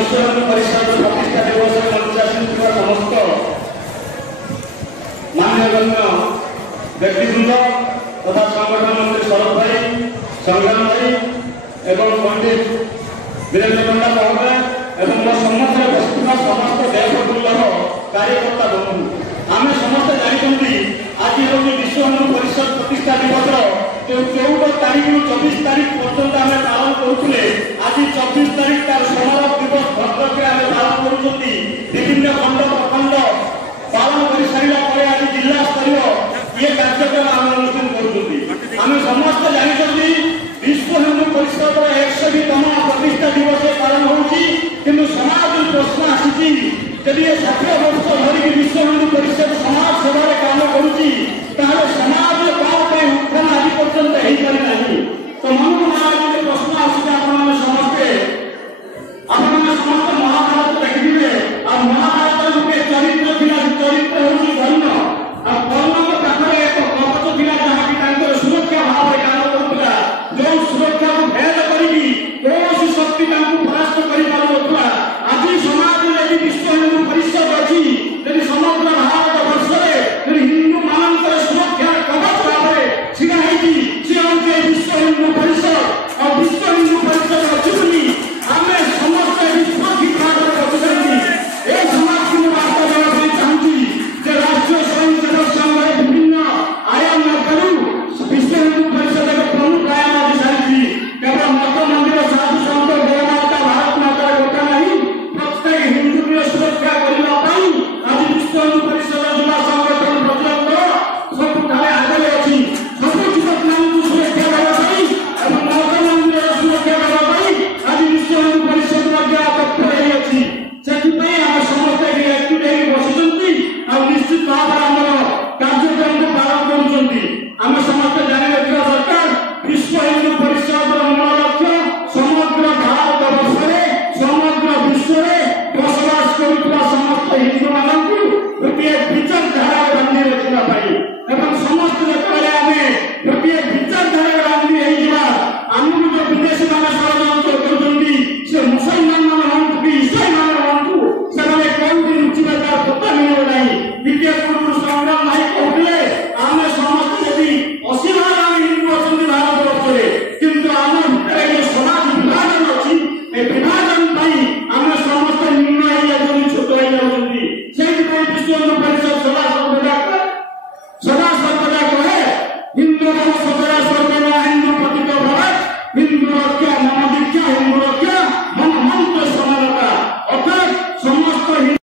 विश्व हिंदू परिषद प्रतिष्ठा दिवस मंचासीन समस्त मान्यगण्य व्यक्तिवृंद तथा संगठन मंत्री शरद भाई संग्राम भाई एवं पंडित वीरेन्द्र पंडा महोदय एवं समस्त बसुवा समस्त देशबृंदर कार्यकर्ता बंधु आम समस्त जानते आज हूँ विश्व हिंदू परिषद प्रतिष्ठा दिवस 14 तारीख 24 तारीख पर्यंत आम पालन करुले आज 24 तारीख तार समारोह दिवस भद्रक आम पालन कर विभिन्न खंड प्रखंड पालन कर सारा आज जिला स्तरीय ये कार्यक्रम आम अनुष्ठान करें समस्त जानते विश्व हिंदू परिषद 120तम प्रतिष्ठा दिवस पालन होती समाज प्रश्न आसी जदि